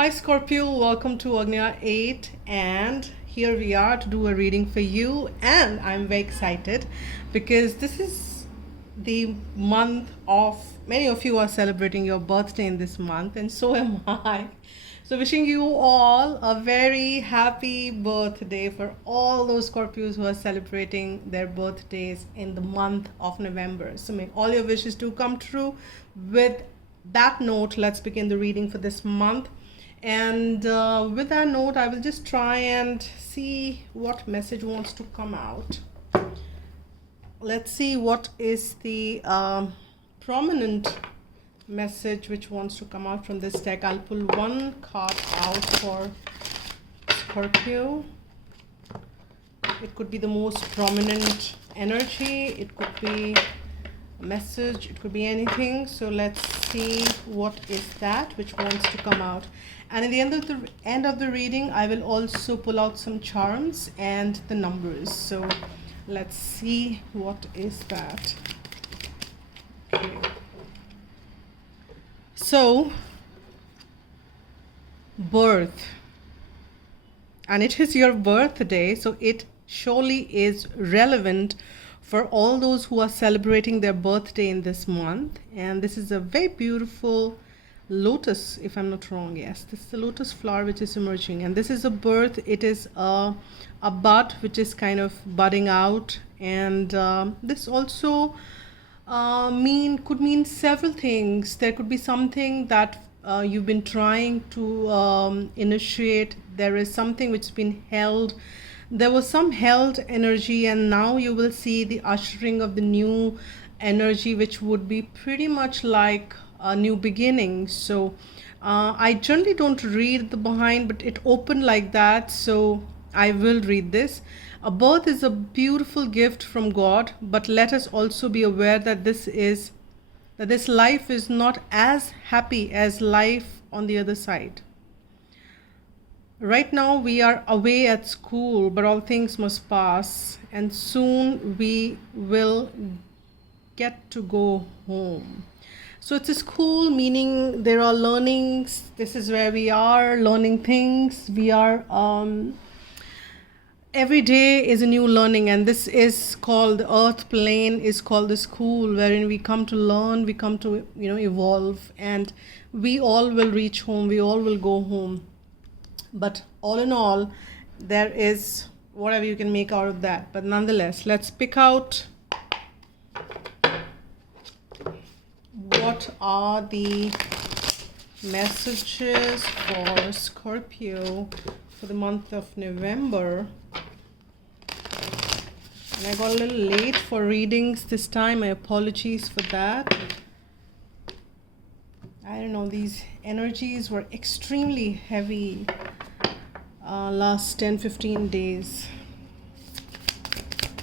Hi Scorpio, welcome to Agnya 8, and here we are to do a reading for you. And I'm very excited because this is the month of many of you are celebrating your birthday in this month, and so am I. So wishing you all a very happy birthday for all those Scorpios who are celebrating their birthdays in the month of November. So may all your wishes do come true. With that note, let's begin the reading for this month. And with that note, I will just try and see what message wants to come out. Let's see what is the prominent message which wants to come out from this deck. I'll pull one card out for Scorpio. It could be the most prominent energy. It could be a message. It could be anything. So let's see what is that which wants to come out. And at the end of the reading, I will also pull out some charms and the numbers. So let's see what is that. Okay. So, birth. And it is your birthday, so it surely is relevant for all those who are celebrating their birthday in this month. And this is a very beautiful lotus, if I'm not wrong. Yes, this is the lotus flower which is emerging, and this is a birth. It is a bud which is kind of budding out, and this also could mean several things. There could be something that you've been trying to initiate. There is something which's been held. There was some held energy, and now you will see the ushering of the new energy, which would be pretty much like a new beginning. So I generally don't read the behind, but it opened like that, so I will read this. A birth is a beautiful gift from God, but let us also be aware that this life is not as happy as life on the other side. Right now we are away at school, but all things must pass, and soon we will get to go home. So it's a school, meaning there are learnings. This is where we are learning things. We are every day is a new learning, and this is called the earth plane, is called the school, wherein we come to learn, we come to evolve, and we all will reach home, we all will go home. But all in all, there is whatever you can make out of that. But nonetheless, let's pick out what are the messages for Scorpio for the month of November. And I got a little late for readings this time. My apologies for that. I don't know, these energies were extremely heavy last 10-15 days.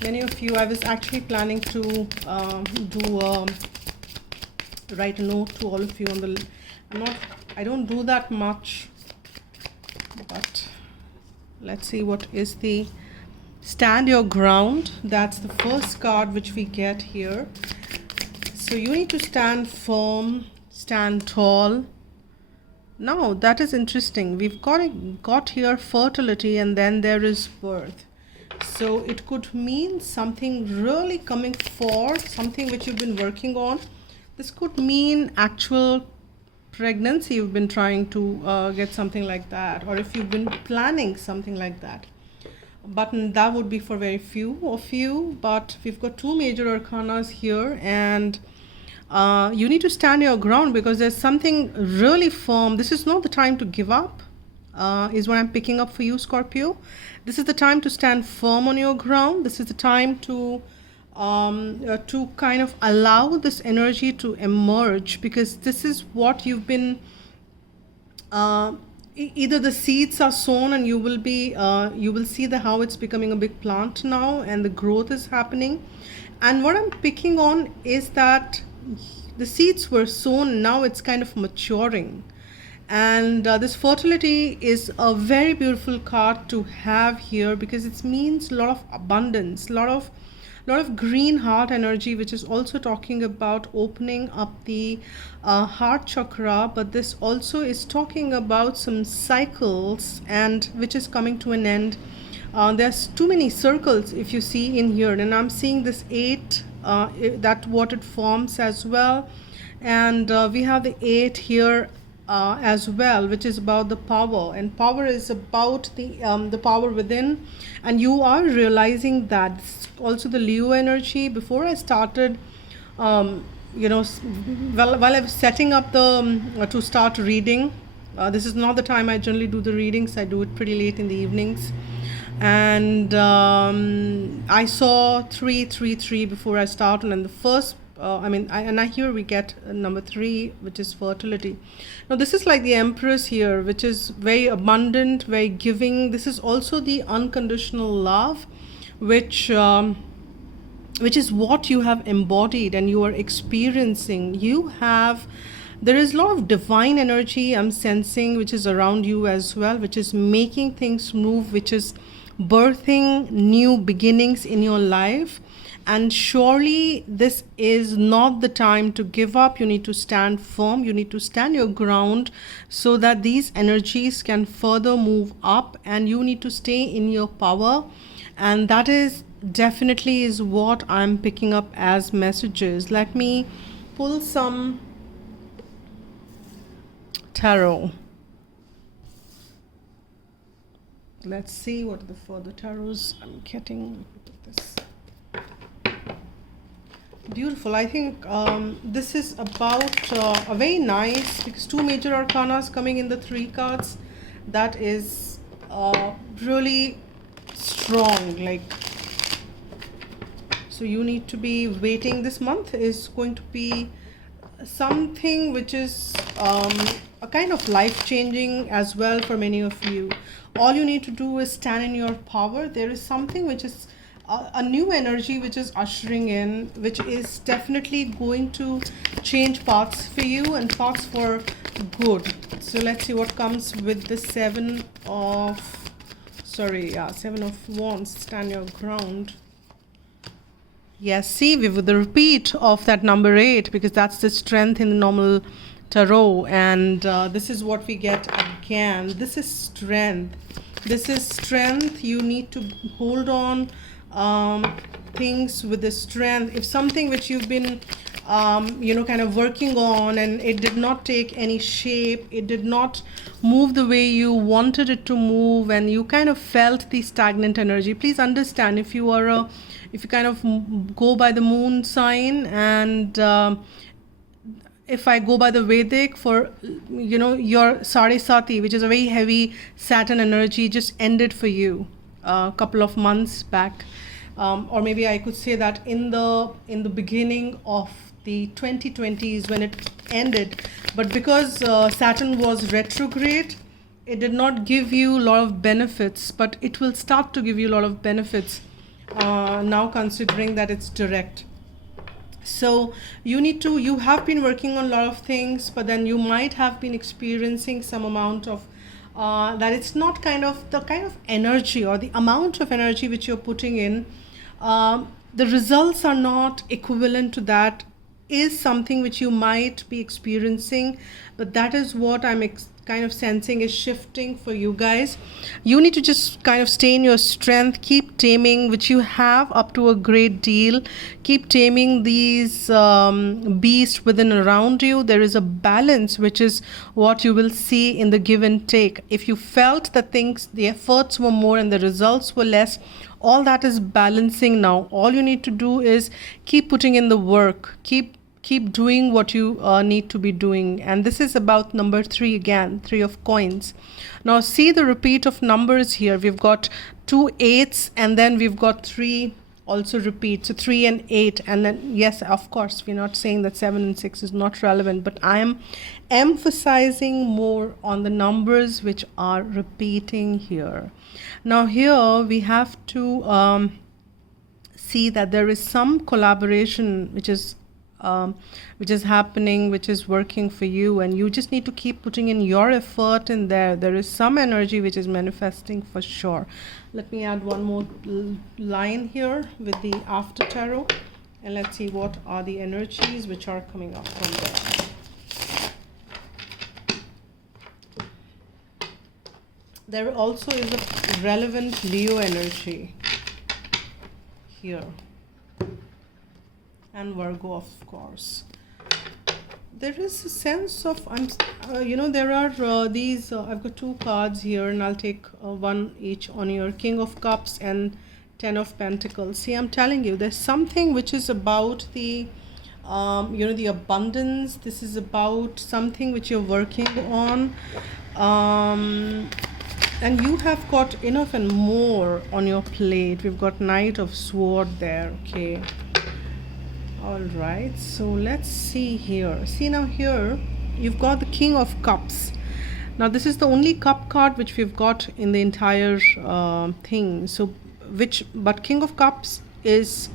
Many of you, I was actually planning to write a note to all of you on the I don't do that much, but let's see what is the stand your ground. That's the first card which we get here. So you need to stand firm, stand tall. Now that is interesting. We've got here fertility, and then there is birth. So it could mean something really coming forth, something which you've been working on. This could mean actual pregnancy. You've been trying to get something like that, or if you've been planning something like that. But that would be for very few of you. But we've got two major arcanas here, and you need to stand your ground because there's something really firm. This is not the time to give up, is what I'm picking up for you, Scorpio. This is the time to stand firm on your ground. This is the time to kind of allow this energy to emerge, because this is what you've been either the seeds are sown, and you will see how it's becoming a big plant now, and the growth is happening. And what I'm picking on is that the seeds were sown, now it's kind of maturing. And this fertility is a very beautiful card to have here, because it means a lot of abundance, a lot of a lot of green heart energy, which is also talking about opening up the heart chakra, but this also is talking about some cycles and which is coming to an end. There's too many circles if you see in here, and I'm seeing this 8, that what it forms as well. And we have the 8 here as well, which is about the power, and power is about the power within, and you are realizing that. Also the Leo energy. Before I started, while I was setting up the to start reading, this is not the time I generally do the readings. I do it pretty late in the evenings, and I saw 333 before I started, and the first I here we get number 3, which is fertility. Now this is like the Empress here, which is very abundant, very giving. This is also the unconditional love, which is what you have embodied and you are experiencing. There is a lot of divine energy I'm sensing, which is around you as well, which is making things move, which is birthing new beginnings in your life. And surely this is not the time to give up. You need to stand firm. You need to stand your ground so that these energies can further move up, and you need to stay in your power. And that is definitely is what I'm picking up as messages. Let me pull some tarot. Let's see what are the further tarots I'm getting. This. Beautiful. I think this is about a very nice, because 2 major arcanas coming in the 3 cards. That is really strong. Like, so you need to be waiting. This month is going to be something which is a kind of life-changing as well for many of you. All you need to do is stand in your power. There is something which is a new energy which is ushering in, which is definitely going to change paths for you and paths for good. So let's see what comes with the 7 of Wands. Stand your ground. Yes, see, with the repeat of that number 8, because that's the strength in the normal tarot, and this is what we get again. This is strength. This is strength. You need to hold on things with the strength. If something which you've been kind of working on, and it did not take any shape, it did not move the way you wanted it to move, and you kind of felt the stagnant energy, please understand, if you kind of go by the moon sign, and if I go by the Vedic, for your Saraswati, which is a very heavy Saturn energy, just ended for you a couple of months back, or maybe I could say that in the beginning of the 2020s when it ended. But because Saturn was retrograde, it did not give you a lot of benefits, but it will start to give you a lot of benefits now, considering that it's direct. So you have been working on a lot of things, but then you might have been experiencing some amount of that it's not the kind of energy or the amount of energy which you're putting in, the results are not equivalent to that, is something which you might be experiencing. But that is what I'm kind of sensing is shifting for you guys. You need to just kind of stay in your strength, keep taming, which you have up to a great deal. Keep taming these beasts within and around you. There is a balance, which is what you will see in the give and take. If you felt that the efforts were more and the results were less, all that is balancing now. All you need to do is keep putting in the work, keep doing what you need to be doing. And this is about number 3 again, 3 of coins. Now see the repeat of numbers here. We've got 2 8s, and then we've got 3 also repeat. So 3 and 8, and then yes, of course, we're not saying that 7 and 6 is not relevant, but I am emphasizing more on the numbers which are repeating here. Now here we have to see that there is some collaboration which is which is happening, which is working for you, and you just need to keep putting in your effort in there. There is some energy which is manifesting for sure. Let me add one more line here with the after tarot, and let's see what are the energies which are coming up from there. There also is a relevant Leo energy here, and Virgo, of course. There is a sense of there are these I've got two cards here, and I'll take one each on your King of Cups and Ten of Pentacles. See, I'm telling you, there's something which is about the the abundance. This is about something which you're working on, and you have got enough and more on your plate. We've got Knight of Sword there. Okay, all right, so let's see here. See, now here you've got the King of Cups. Now this is the only cup card which we've got in the entire thing. So but King of Cups is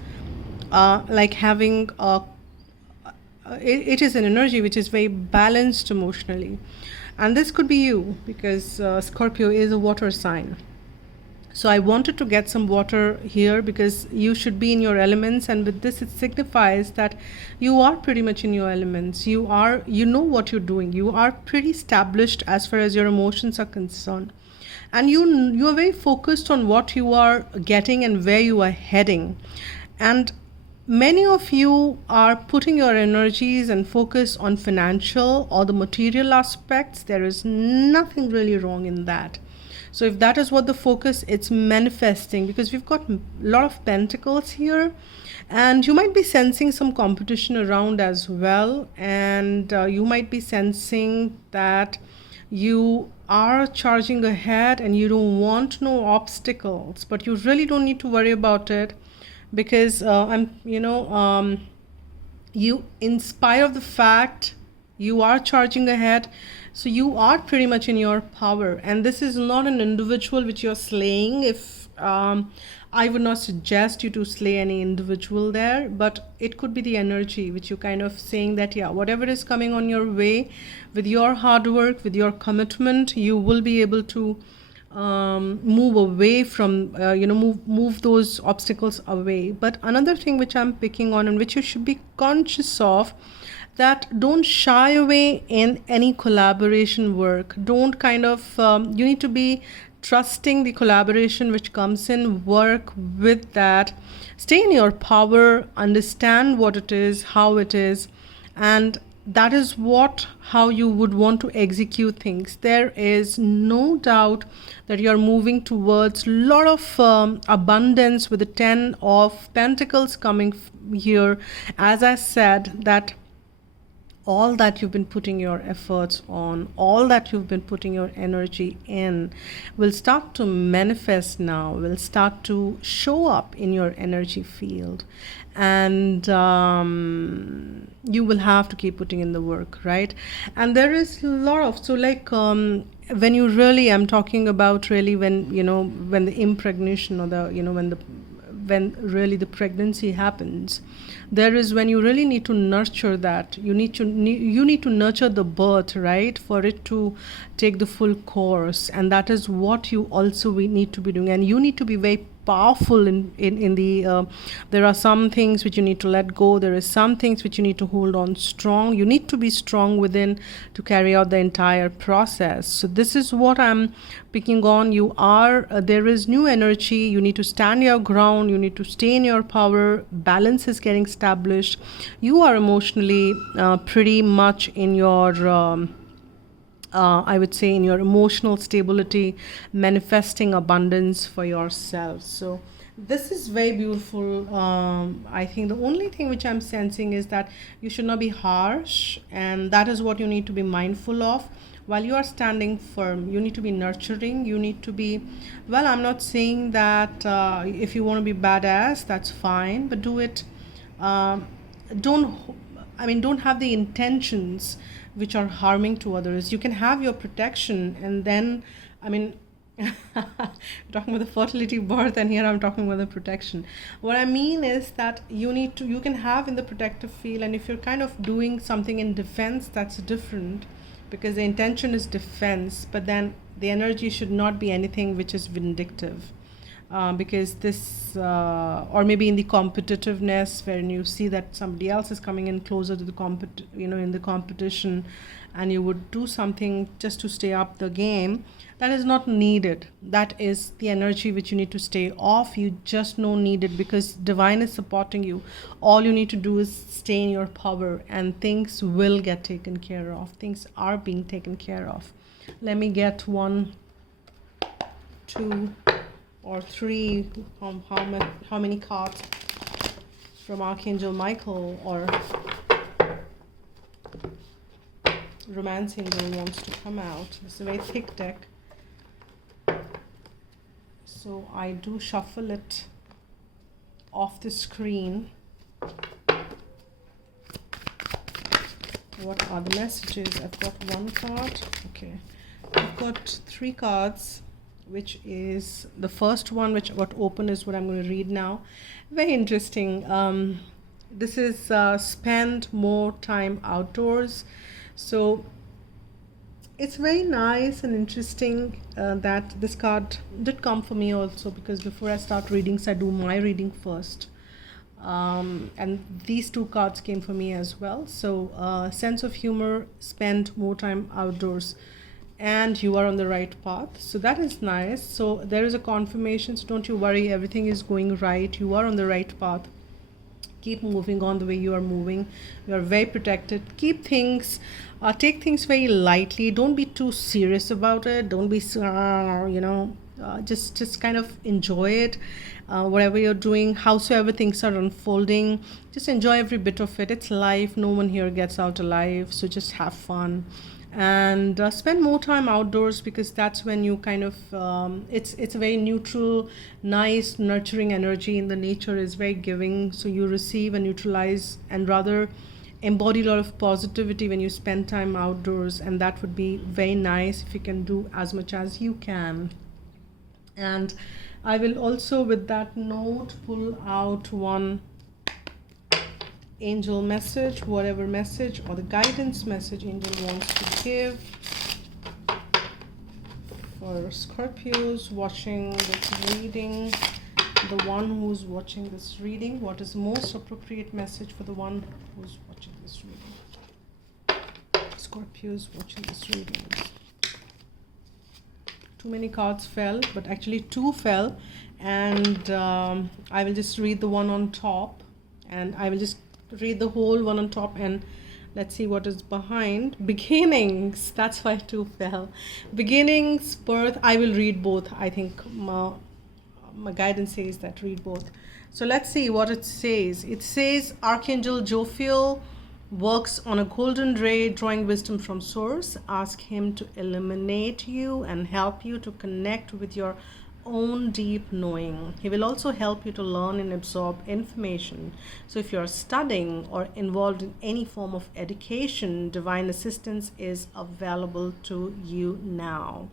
like having it is an energy which is very balanced emotionally, and this could be you, because Scorpio is a water sign. So I wanted to get some water here because you should be in your elements, and with this it signifies that you are pretty much in your elements. You know what you're doing. You are pretty established as far as your emotions are concerned, and you are very focused on what you are getting and where you are heading. And many of you are putting your energies and focus on financial or the material aspects. There is nothing really wrong in that. So if that is what the focus, it's manifesting, because we've got a lot of pentacles here, and you might be sensing some competition around as well, and you might be sensing that you are charging ahead and you don't want no obstacles, but you really don't need to worry about it, because you, in spite of the fact you are charging ahead, so you are pretty much in your power. And this is not an individual which you're slaying. If I would not suggest you to slay any individual there, but it could be the energy which you kind of saying that, yeah, whatever is coming on your way, with your hard work, with your commitment, you will be able to move away from move those obstacles away. But another thing which I'm picking on, and which you should be conscious of, that don't shy away in any collaboration work. Don't kind of you need to be trusting the collaboration which comes in. Work with that, stay in your power, understand what it is, how it is, and that is how you would want to execute things. There is no doubt that you're moving towards a lot of abundance with the 10 of Pentacles coming here. As I said, that all that you've been putting your efforts on, all that you've been putting your energy in, will start to manifest now, will start to show up in your energy field. And you will have to keep putting in the work, right? And there is a lot of, so like when you really, I'm talking about really when the impregnation, or when really the pregnancy happens, there is when you really need to nurture that. You need to nurture the birth, right, for it to take the full course. And that is what you also need to be doing. And you need to be very powerful in the there are some things which you need to let go. There is some things which you need to hold on strong. You need to be strong within to carry out the entire process. So this is what I'm picking on. You are there is new energy. You need to stand your ground. You need to stay in your power. Balance is getting established. You are emotionally pretty much in your I would say in your emotional stability, manifesting abundance for yourself. So this is very beautiful. I think the only thing which I'm sensing is that you should not be harsh, and that is what you need to be mindful of. While you are standing firm, you need to be nurturing. You need to be, well, I'm not saying that if you want to be badass, that's fine, but do it. Don't have the intentions which are harming to others. You can have your protection, and then We're talking about the fertility birth, and here I'm talking about the protection. What I mean is that you can have in the protective field, and if you're kind of doing something in defense, that's different, because the intention is defense, but then the energy should not be anything which is vindictive. Because this, or maybe in the competitiveness, when you see that somebody else is coming in closer to the in the competition, and you would do something just to stay up the game, that is not needed. That is the energy which you need to stay off. You just don't need it, because divine is supporting you. All you need to do is stay in your power, and things will get taken care of. Things are being taken care of. Let me get one, two, or three. How many cards from Archangel Michael or Romance Angel wants to come out. It's a very thick deck, so I do shuffle it off the screen. What are the messages? I've got one card. Okay, I've got three cards, which is the first one which got open is what I'm going to read now. Very interesting. This is spend more time outdoors. So it's very nice and interesting that this card did come for me also, because before I start readings, I do my reading first. And these two cards came for me as well. So sense of humor, spend more time outdoors, and you are on the right path. So that is nice. So there is a confirmation. So don't you worry, everything is going right. You are on the right path. Keep moving on the way you are moving. You are very protected. Keep things, take things very lightly. Don't be too serious about it. Don't be, just kind of enjoy it. Whatever you're doing, howsoever things are unfolding, just enjoy every bit of it. It's life. No one here gets out alive. So just have fun. And spend more time outdoors, because that's when you kind of it's a very neutral, nice, nurturing energy, and the nature is very giving, so you receive and neutralize and rather embody a lot of positivity when you spend time outdoors, and that would be very nice if you can do as much as you can. And I will also, with that note, pull out one angel message, whatever message or the guidance message angel wants to give for Scorpios watching this reading. The one who's watching this reading, what is the most appropriate message for the one who's watching this reading? Scorpios watching this reading. Too many cards fell, but actually two fell, and I will just read the one on top, and I will just read the whole one on top, and let's see what is behind. Beginnings, that's why two fell. Beginnings, birth. I will read both. I think my guidance says that read both. So let's see what it says. It says Archangel Jophiel works on a golden ray, drawing wisdom from source. Ask him to illuminate you and help you to connect with your own deep knowing. He will also help you to learn and absorb information. So if you're studying or involved in any form of education, divine assistance is available to you now.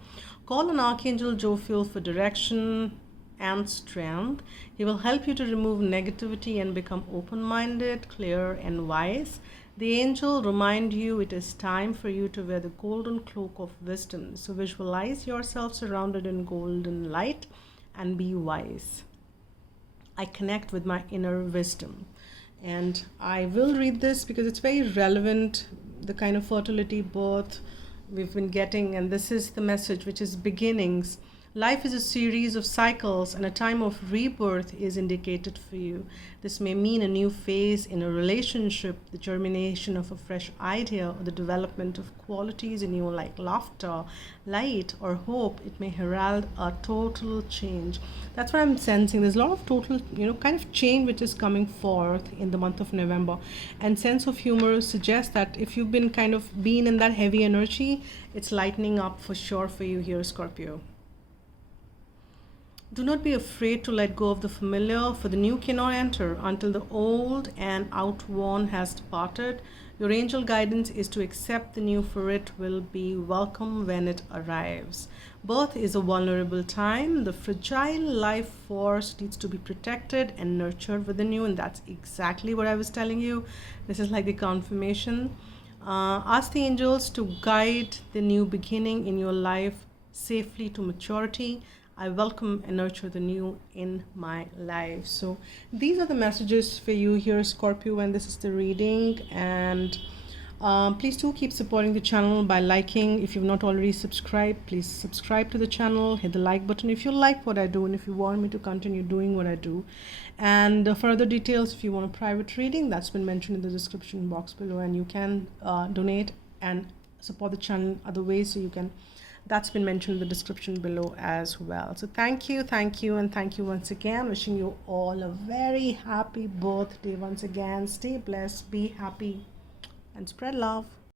Call on Archangel Jophiel for direction and strength. He will help you to remove negativity and become open-minded, clear, and wise. The angel remind you it is time for you to wear the golden cloak of wisdom. So visualize yourself surrounded in golden light and be wise. I connect with my inner wisdom. And I will read this because it's very relevant, the kind of fertility birth we've been getting. And this is the message, which is beginnings. Life is a series of cycles, and a time of rebirth is indicated for you. This may mean a new phase in a relationship, the germination of a fresh idea, or the development of qualities in you like laughter, light, or hope. It may herald a total change. That's what I'm sensing. There's a lot of total, kind of change which is coming forth in the month of November. And sense of humor suggests that if you've been kind of been in that heavy energy, it's lightening up for sure for you here, Scorpio. Do not be afraid to let go of the familiar, for the new cannot enter until the old and outworn has departed. Your angel guidance is to accept the new, for it will be welcome when it arrives. Birth is a vulnerable time. The fragile life force needs to be protected and nurtured within you, and that's exactly what I was telling you. This is like the confirmation. Ask the angels to guide the new beginning in your life safely to maturity. I welcome and nurture the new in my life. So these are the messages for you here, Scorpio, and this is the reading. And please do keep supporting the channel by liking. If you've not already subscribed, please subscribe to the channel, hit the like button if you like what I do and if you want me to continue doing what I do. And for other details, if you want a private reading, that's been mentioned in the description box below, and you can donate and support the channel other ways, so you can, that's been mentioned in the description below as well. So thank you, and thank you once again. Wishing you all a very happy birthday once again. Stay blessed, be happy, and spread love.